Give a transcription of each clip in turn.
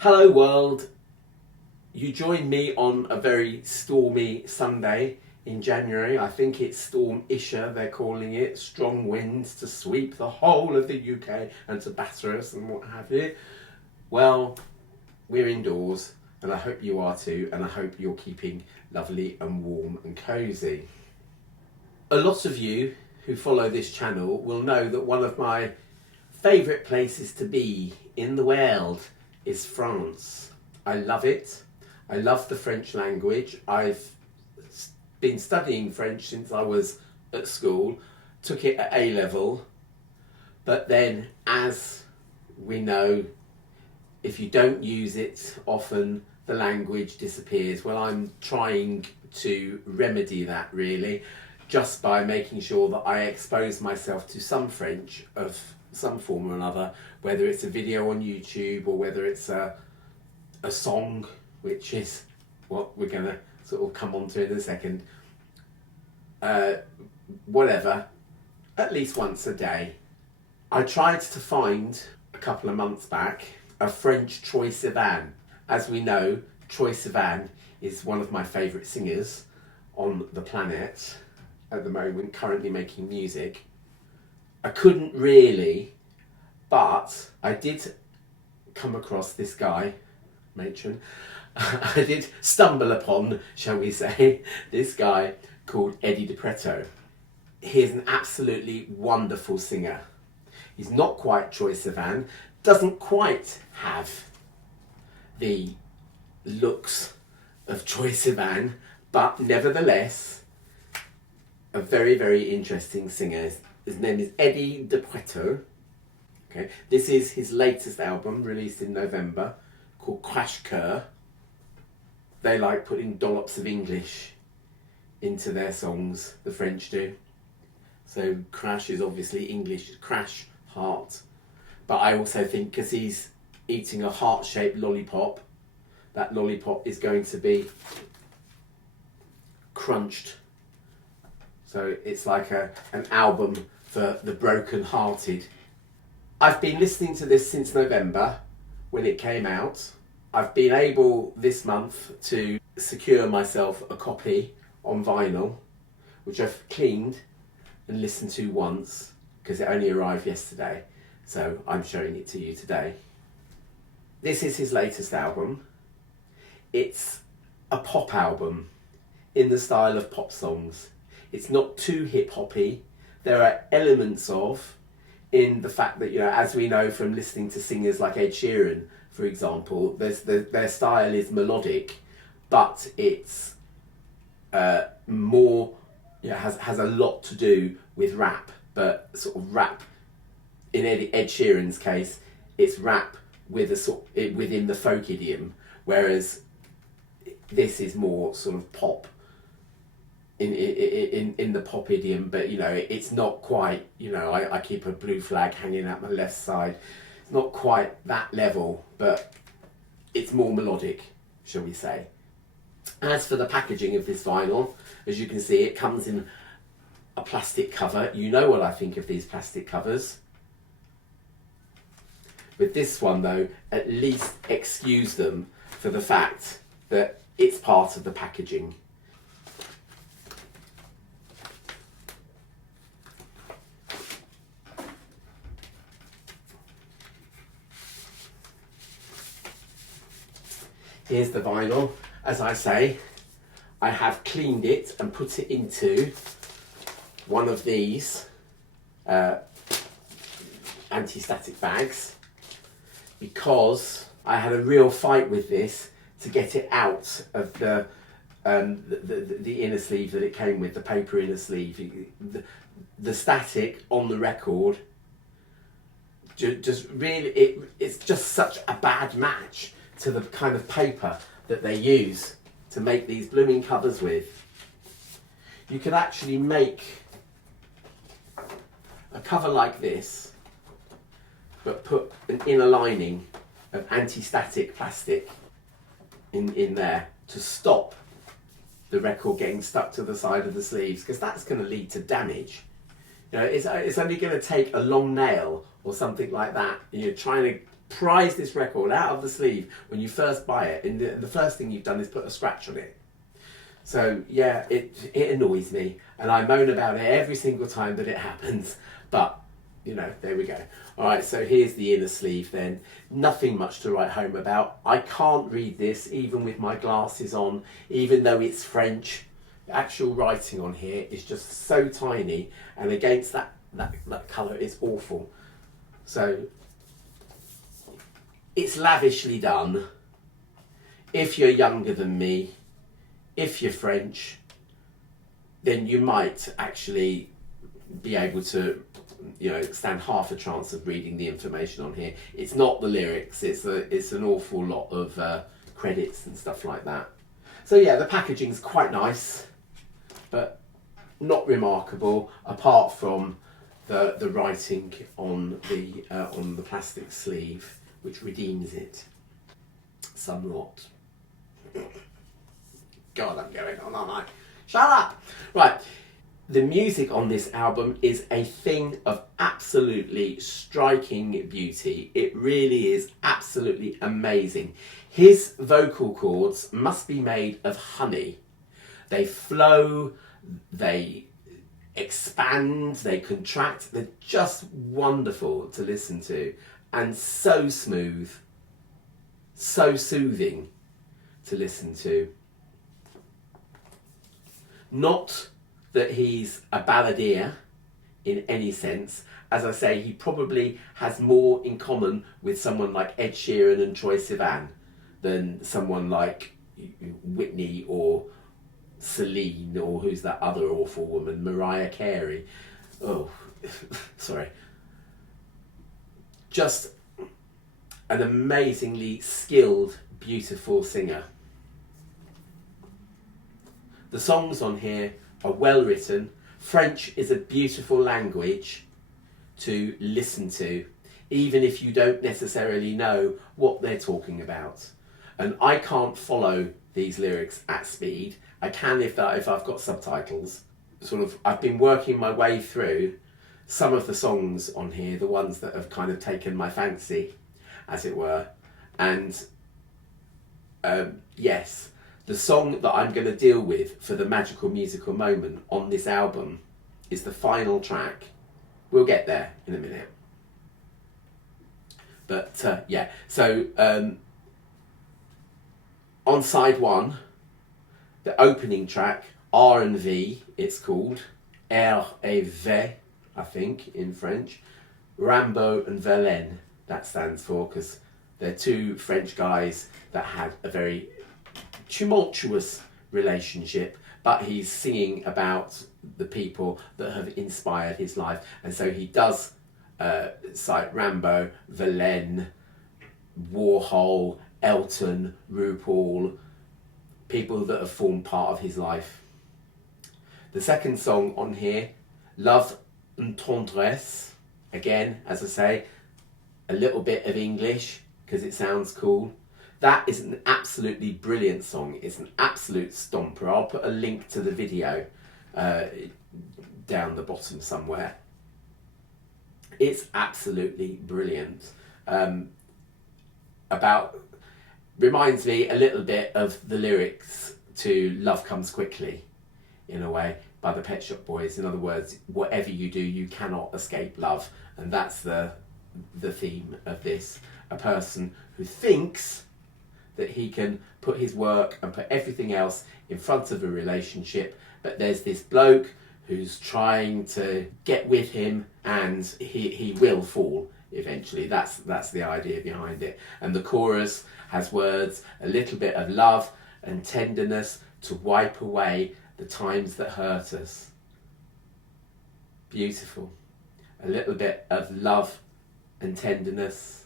Hello world, you join me on a very stormy Sunday in January. I think it's Storm Isha, they're calling it. Strong winds to sweep the whole of the UK and to batter us and what have you. Well, we're indoors and I hope you are too, and I hope you're keeping lovely and warm and cosy. A lot of you who follow this channel will know that one of my favourite places to be in the world is France. I love it. I love the French language. I've been studying French since I was at school, took it at A level, but then as we know, if you don't use it often, the language disappears. Well, I'm trying to remedy that really, just by making sure that I expose myself to some French of some form or another, whether it's a video on YouTube or whether it's a song, which is what we're going to sort of come on to in a second. Whatever, at least once a day. I tried to find, a couple of months back, a French Troye Sivan. As we know, Troye Sivan is one of my favourite singers on the planet at the moment, currently making music. I couldn't really, but I did come across this guy, matron. I did stumble upon, shall we say, this guy called Eddy de Pretto. He is an absolutely wonderful singer. He's not quite Troye Sivan, doesn't quite have the looks of Troye Sivan, but nevertheless, a very, very interesting singer. His name is Eddy de Pretto. Okay, this is his latest album, released in November, called Coeur. They like putting dollops of English into their songs, the French do. So crash is obviously English, crash, heart. But I also think because he's eating a heart-shaped lollipop, that lollipop is going to be crunched. So it's like an album for the broken-hearted. I've been listening to this since November when it came out. I've been able this month to secure myself a copy on vinyl, which I've cleaned and listened to once because it only arrived yesterday. So I'm showing it to you today. This is his latest album. It's a pop album in the style of pop songs. It's not too hip-hoppy. There are elements of, in the fact that, you know, as we know from listening to singers like Ed Sheeran, for example, their style is melodic, but it's more, you know, has a lot to do with rap, but sort of rap, in Ed Sheeran's case, it's rap with a sort within the folk idiom, whereas this is more sort of pop in the pop idiom, but you know, it's not quite, you know, I keep a blue flag hanging out my left side. It's not quite that level, but it's more melodic, shall we say. As for the packaging of this vinyl, as you can see, it comes in a plastic cover. You know what I think of these plastic covers. With this one though, at least excuse them for the fact that it's part of the packaging. Here's the vinyl. As I say, I have cleaned it and put it into one of these anti-static bags because I had a real fight with this to get it out of the inner sleeve that it came with, the paper inner sleeve. The static on the record just really, it's just such a bad match to the kind of paper that they use to make these blooming covers with. You could actually make a cover like this, but put an inner lining of anti-static plastic in there to stop the record getting stuck to the side of the sleeves, because that's going to lead to damage. You know, it's only going to take a long nail or something like that. You're trying to prise this record out of the sleeve when you first buy it, and the first thing you've done is put a scratch on it. So yeah, it annoys me, and I moan about it every single time that it happens, but you know, there we go. All right, so here's the inner sleeve then. Nothing much to write home about. I can't read this even with my glasses on, even though it's French. The actual writing on here is just so tiny, and against that colour, it's awful. So it's lavishly done. If you're younger than me, if you're French, then you might actually be able to, you know, stand half a chance of reading the information on here. It's not the lyrics, it's an awful lot of credits and stuff like that. So yeah, the packaging's quite nice, but not remarkable apart from the writing on the plastic sleeve, which redeems it somewhat. God, I'm going on, aren't I? Shut up! Right. The music on this album is a thing of absolutely striking beauty. It really is absolutely amazing. His vocal cords must be made of honey. They flow, they expand, they contract. They're just wonderful to listen to, and so smooth, so soothing to listen to. Not that he's a balladeer in any sense. As I say, he probably has more in common with someone like Ed Sheeran and Troye Sivan than someone like Whitney or Celine, or who's that other awful woman, Mariah Carey. Oh, sorry. Just an amazingly skilled, beautiful singer. The songs on here are well written. French is a beautiful language to listen to, even if you don't necessarily know what they're talking about. And I can't follow these lyrics at speed. I can if I've got subtitles. I've been working my way through some of the songs on here, the ones that have kind of taken my fancy, as it were. And yes, the song that I'm going to deal with for the magical musical moment on this album is the final track. We'll get there in a minute. But yeah, so on side one, the opening track, R&V, it's called, R et V, I think, in French. Rimbaud and Verlaine, that stands for, because they're two French guys that had a very tumultuous relationship, but he's singing about the people that have inspired his life, and so he does cite Rimbaud, Verlaine, Warhol, Elton, RuPaul, people that have formed part of his life. The second song on here, Love and Tendresse, again, as I say, a little bit of English because it sounds cool. That is an absolutely brilliant song. It's an absolute stomper. I'll put a link to the video down the bottom somewhere. It's absolutely brilliant. Reminds me a little bit of the lyrics to Love Comes Quickly, in a way, by the Pet Shop Boys. In other words, whatever you do, you cannot escape love. And that's the theme of this. A person who thinks that he can put his work and put everything else in front of a relationship, but there's this bloke who's trying to get with him, and he will fall eventually. That's the idea behind it. And the chorus has words, a little bit of love and tenderness to wipe away the times that hurt us. Beautiful. A little bit of love and tenderness.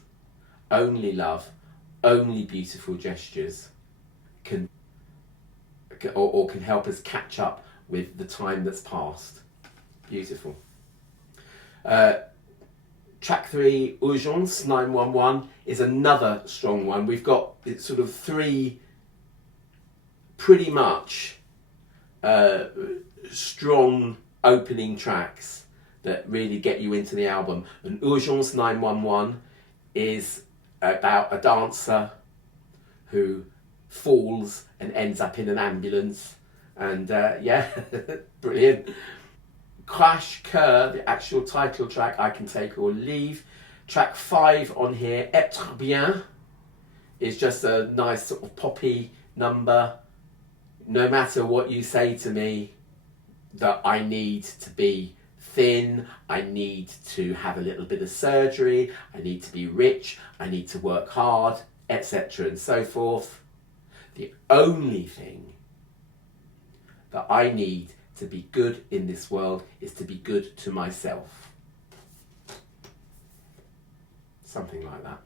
Only love, only beautiful gestures can help us catch up with the time that's passed. Beautiful. Track 3, Urgence 911, is another strong one. We've got sort of three pretty much strong opening tracks that really get you into the album. And Urgence 911 is about a dancer who falls and ends up in an ambulance. And yeah, brilliant. Crash Coeur, the actual title track, I can take or leave. Track 5 on here, Être Bien, is just a nice sort of poppy number. No matter what you say to me, that I need to be thin, I need to have a little bit of surgery, I need to be rich, I need to work hard, etc. and so forth. The only thing that I need to be good in this world is to be good to myself. Something like that.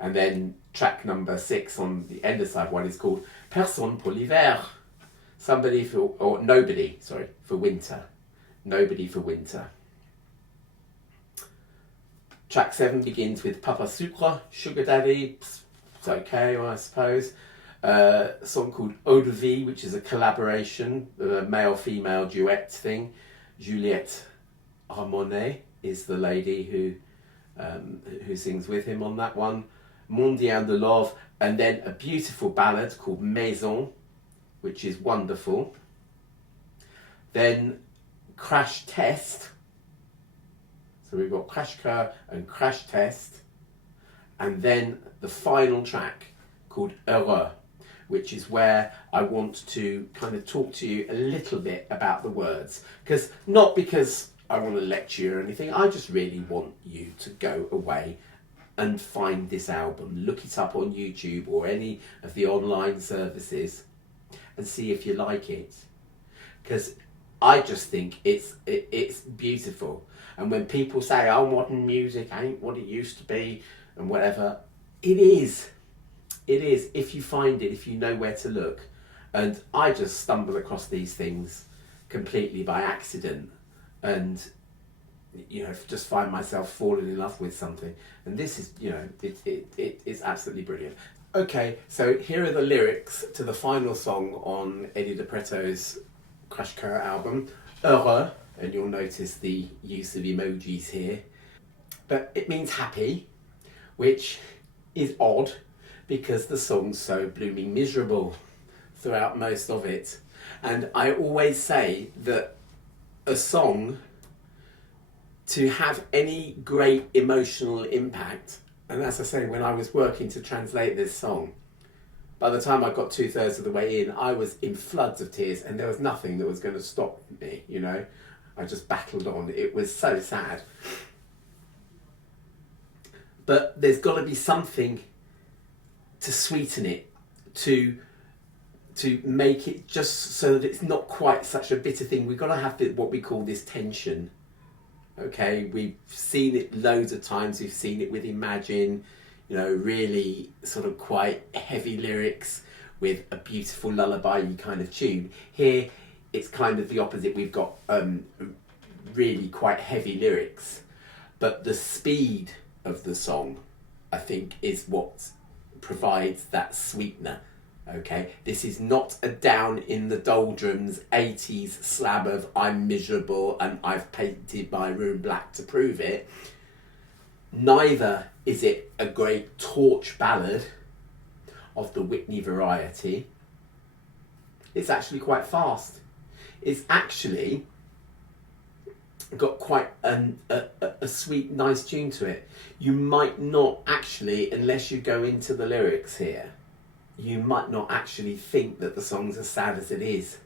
And then track number 6 on the end of side 1 is called Personne pour l'hiver. Somebody for, or nobody, sorry, for winter. Nobody for winter. Track 7 begins with Papa Sucre, Sugar Daddy. It's okay, I suppose. A song called Eau de Vie, which is a collaboration, a male-female duet thing. Juliette Armanet is the lady who sings with him on that one. Mondial de Love, and then a beautiful ballad called Maison, which is wonderful. Then Crash Test. So we've got Crash Coeur and Crash Test. And then the final track called Heureux, which is where I want to kind of talk to you a little bit about the words. Not because I want to lecture you or anything, I just really want you to go away and find this album. Look it up on YouTube or any of the online services and see if you like it. Because I just think it's beautiful. And when people say, oh, modern music ain't what it used to be and whatever, it is. It is, if you find it, if you know where to look. And I just stumble across these things completely by accident and, just find myself falling in love with something. And this is, it's absolutely brilliant. Okay, so here are the lyrics to the final song on Eddy de Pretto's Crash Coeur album, Heureux, and you'll notice the use of emojis here. But it means happy, which is odd, because the song's so blooming miserable throughout most of it. And I always say that a song, to have any great emotional impact, and as I say, when I was working to translate this song, by the time I got 2/3 of the way in, I was in floods of tears and there was nothing that was going to stop me, I just battled on. It was so sad. But there's got to be something to sweeten it, to make it just so that it's not quite such a bitter thing. We've got to have what we call this tension. Okay, we've seen it loads of times. We've seen it with Imagine, really sort of quite heavy lyrics with a beautiful lullaby kind of tune. Here, it's kind of the opposite. We've got really quite heavy lyrics, but the speed of the song, I think, is what provides that sweetener. Okay, this is not a down in the doldrums 80s slab of I'm miserable and I've painted my room black to prove it. Neither is it a great torch ballad of the Whitney variety. It's actually quite fast. It's actually got quite a sweet, nice tune to it. You might not actually, unless you go into the lyrics here, you might not actually think that the song's as sad as it is.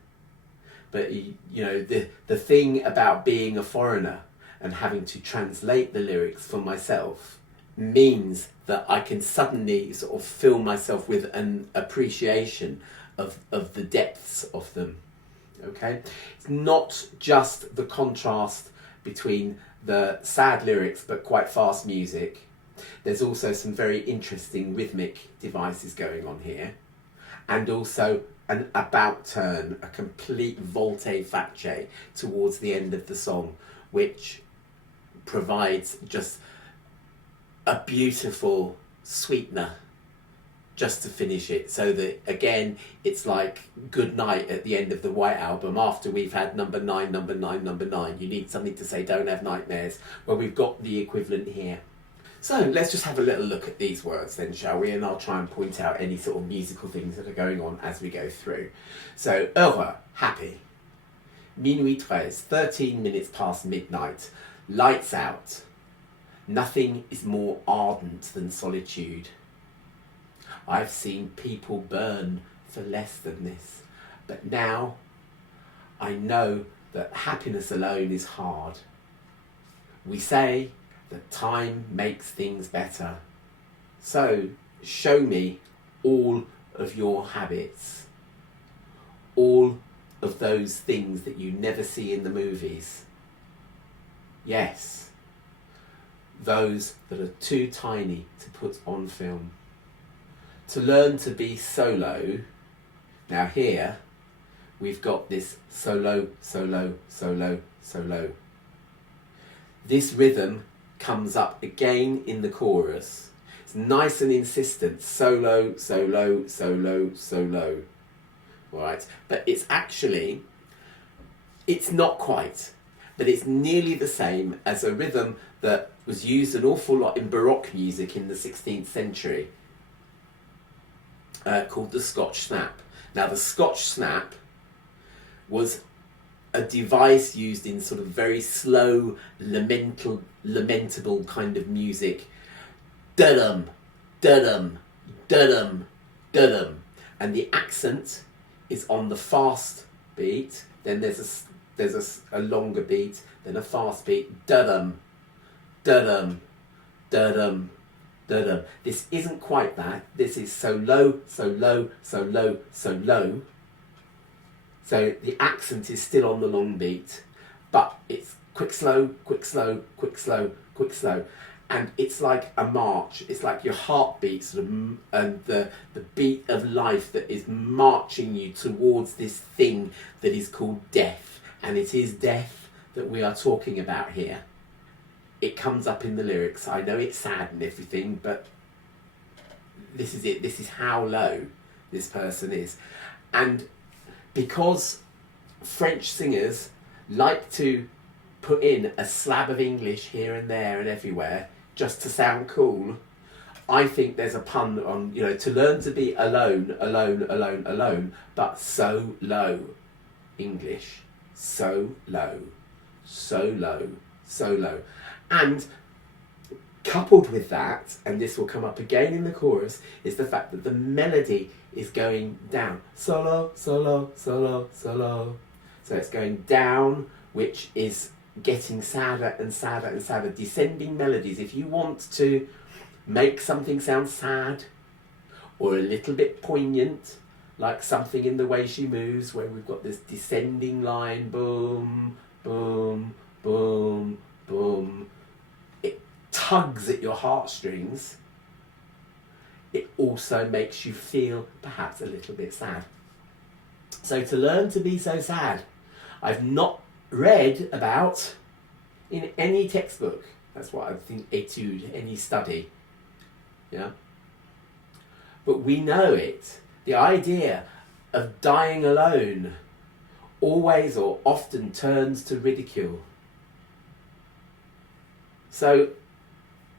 But the thing about being a foreigner and having to translate the lyrics for myself means that I can suddenly sort of fill myself with an appreciation of the depths of them. Okay, it's not just the contrast between the sad lyrics but quite fast music. There's also some very interesting rhythmic devices going on here, and also an about turn, a complete volte face towards the end of the song, which provides just a beautiful sweetener just to finish it, so that again it's like good night at the end of the White Album after we've had number 9, number 9, number 9. You need something to say don't have nightmares. Well, we've got the equivalent here. So let's just have a little look at these words then, shall we? And I'll try and point out any sort of musical things that are going on as we go through. So, heureux, happy. Minuit 13, 13 minutes past midnight. Lights out. Nothing is more ardent than solitude. I've seen people burn for less than this. But now I know that happiness alone is hard. We say that time makes things better. So show me all of your habits, all of those things that you never see in the movies. Yes, those that are too tiny to put on film. To learn to be solo. Now here we've got this solo, solo, solo, solo. This rhythm comes up again in the chorus. It's nice and insistent. Solo, solo, solo, solo. All right, but it's not quite, but it's nearly the same as a rhythm that was used an awful lot in Baroque music in the 16th century, called the Scotch snap. Now, the Scotch snap was a device used in sort of very slow, lamentable kind of music. Da-dum, da-dum, da-dum, da-dum. And the accent is on the fast beat, then there's a longer beat, then a fast beat. Da-dum, da-dum, da-dum, da-dum. This isn't quite that. This is so low, so low, so low, so low. So the accent is still on the long beat, but it's quick, slow, quick, slow, quick, slow, quick, slow. And it's like a march. It's like your heartbeat sort of, and the beat of life that is marching you towards this thing that is called death. And it is death that we are talking about here. It comes up in the lyrics. I know it's sad and everything, but this is it. This is how low this person is. And because French singers like to put in a slab of English here and there and everywhere just to sound cool, I think there's a pun on, to learn to be alone, alone, alone, alone, but so low English. So low, so low, so low. And coupled with that, and this will come up again in the chorus, is the fact that the melody is going down. Solo, solo, solo, solo. So it's going down, which is getting sadder and sadder and sadder. Descending melodies. If you want to make something sound sad or a little bit poignant, like Something in the Way She Moves, where we've got this descending line, boom, boom, boom, boom. It tugs at your heartstrings. It also makes you feel perhaps a little bit sad. So to learn to be so sad, I've not read about in any textbook. That's what I think, étude, any study. Yeah. But we know it. The idea of dying alone always or often turns to ridicule. So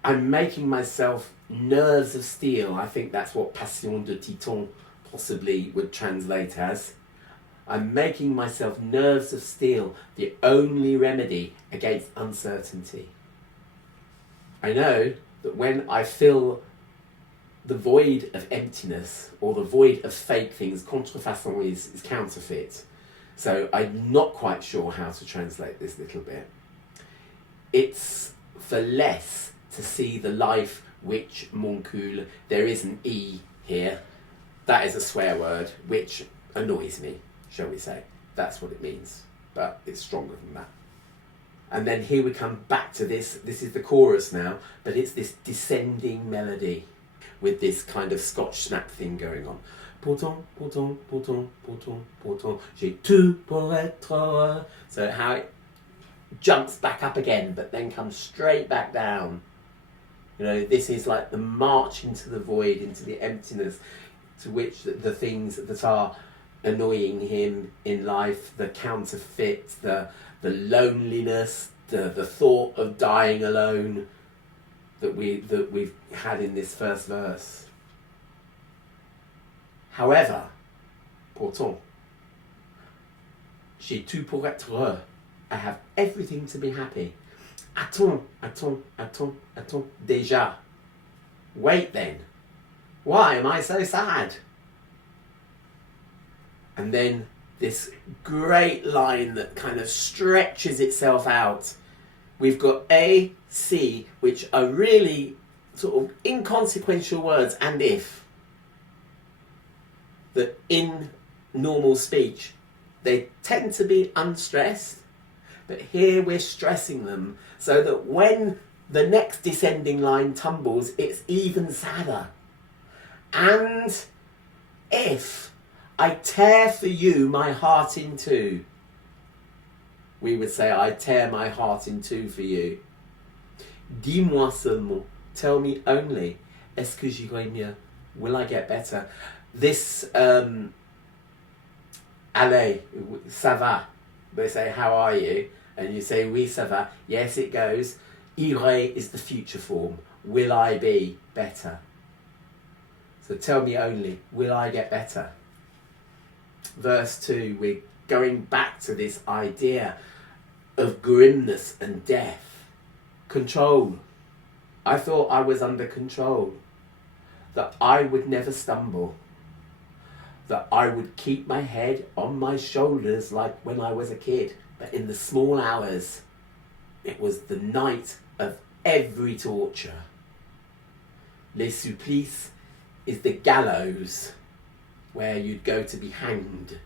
I'm making myself nerves of steel. I think that's what Passion de Titan possibly would translate as. I'm making myself nerves of steel, the only remedy against uncertainty. I know that when I fill the void of emptiness or the void of fake things, contrefaçon is counterfeit. So I'm not quite sure how to translate this little bit. It's for less to see the life which m'encule. There is an E here. That is a swear word, which annoys me, shall we say. That's what it means, but it's stronger than that. And then here we come back to this. This is the chorus now, but it's this descending melody with this kind of Scotch snap thing going on. Pourtant, pourtant, pourtant, pourtant, pourtant, j'ai tout pour être heureux. So how it jumps back up again, but then comes straight back down. This is like the march into the void, into the emptiness, to which the things that are annoying him in life, the counterfeit, the loneliness, the thought of dying alone, that we've had in this first verse. However, pourtant, j'ai tout pour être heureux. I have everything to be happy. Attends, déjà. Wait then. Why am I so sad? And then this great line that kind of stretches itself out. We've got A, C, which are really sort of inconsequential words, and if. That in normal speech, they tend to be unstressed, but here we're stressing them so that when the next descending line tumbles, it's even sadder. And if I tear for you my heart in two, we would say, I tear my heart in two for you. Dis-moi seulement, tell me only, est-ce que j'irai mieux? Will I get better? This, allez, ça va. They say, how are you? And you say, oui, ça va. Yes, it goes. Irai is the future form. Will I be better? So tell me only, will I get better? Verse 2, we're going back to this idea of grimness and death. Control. I thought I was under control. That I would never stumble. That I would keep my head on my shoulders like when I was a kid. But in the small hours, it was the night of every torture. Les supplices is the gallows where you'd go to be hanged.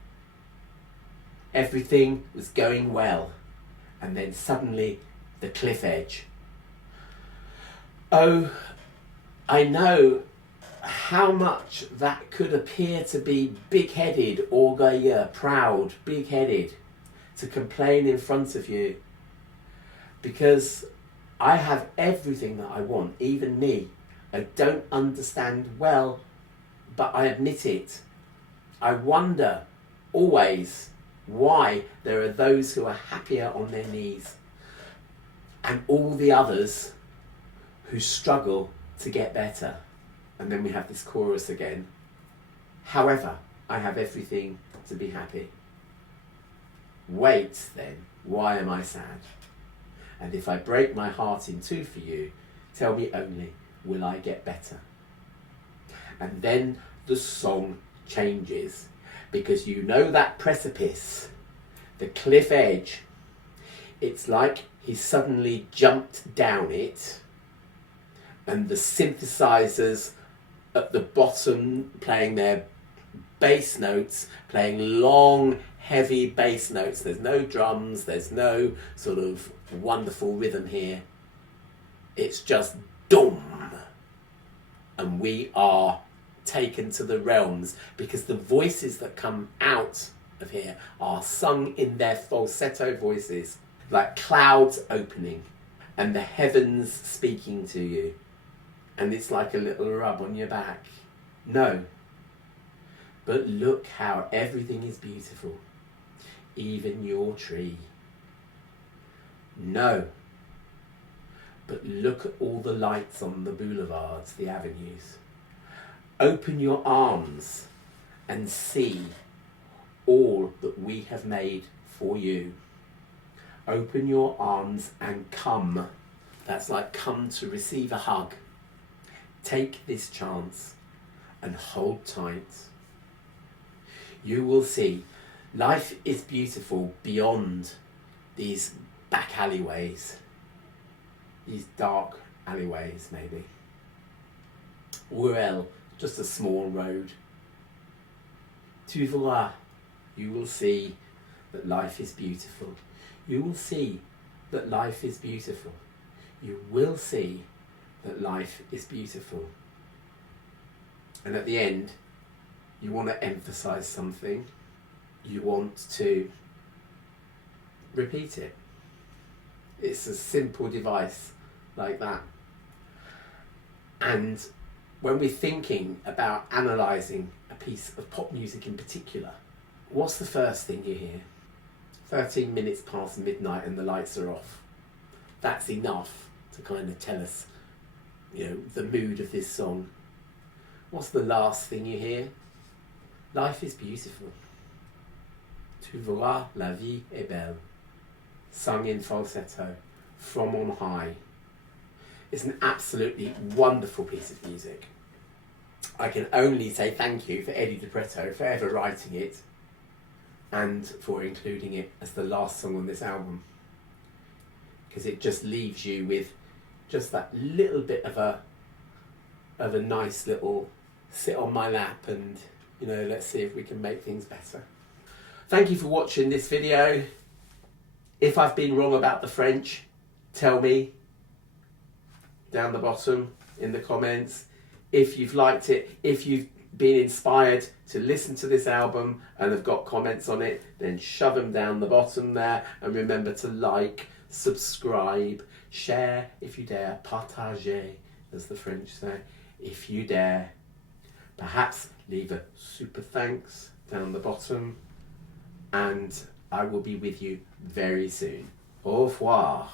Everything was going well, and then suddenly the cliff edge. Oh, I know how much that could appear to be big-headed, orgueilleux, proud, big-headed, to complain in front of you, because I have everything that I want, even me. I don't understand well, but I admit it. I wonder always why there are those who are happier on their knees and all the others who struggle to get better. And then we have this chorus again. However, I have everything to be happy. Wait then, why am I sad? And if I break my heart in two for you, tell me only, will I get better? And then the song changes, because you know that precipice, the cliff edge, it's like he suddenly jumped down it, and the synthesizers at the bottom playing their bass notes, playing long, heavy bass notes. There's no drums, there's no sort of wonderful rhythm here. It's just dum. And we are taken to the realms, because the voices that come out of here are sung in their falsetto voices, like clouds opening and the heavens speaking to you. And it's like a little rub on your back. No. But look how everything is beautiful. Even your tree. No. But look at all the lights on the boulevards, the avenues. Open your arms and see all that we have made for you. Open your arms and come. That's like come to receive a hug. Take this chance and hold tight. You will see life is beautiful beyond these back alleyways, these dark alleyways maybe. Heureux, just a small road. Tu verras, you will see that life is beautiful. You will see that life is beautiful. You will see that life is beautiful. And at the end, you want to emphasize something. You want to repeat it. It's a simple device like that. And when we're thinking about analysing a piece of pop music in particular, what's the first thing you hear? 13 minutes past midnight and the lights are off. That's enough to kind of tell us the mood of this song. What's the last thing you hear? Life is beautiful. Tu verras, la vie est belle. Sung in falsetto, from on high. It's an absolutely wonderful piece of music. I can only say thank you for Eddy Pretto for ever writing it and for including it as the last song on this album, because it just leaves you with just that little bit of a nice little sit on my lap and let's see if we can make things better. Thank you for watching this video. If I've been wrong about the French, tell me down the bottom in the comments. If you've liked it, if you've been inspired to listen to this album and have got comments on it, then shove them down the bottom there, and remember to like, subscribe, share if you dare, partager as the French say, if you dare. Perhaps leave a super thanks down the bottom, and I will be with you very soon. Au revoir.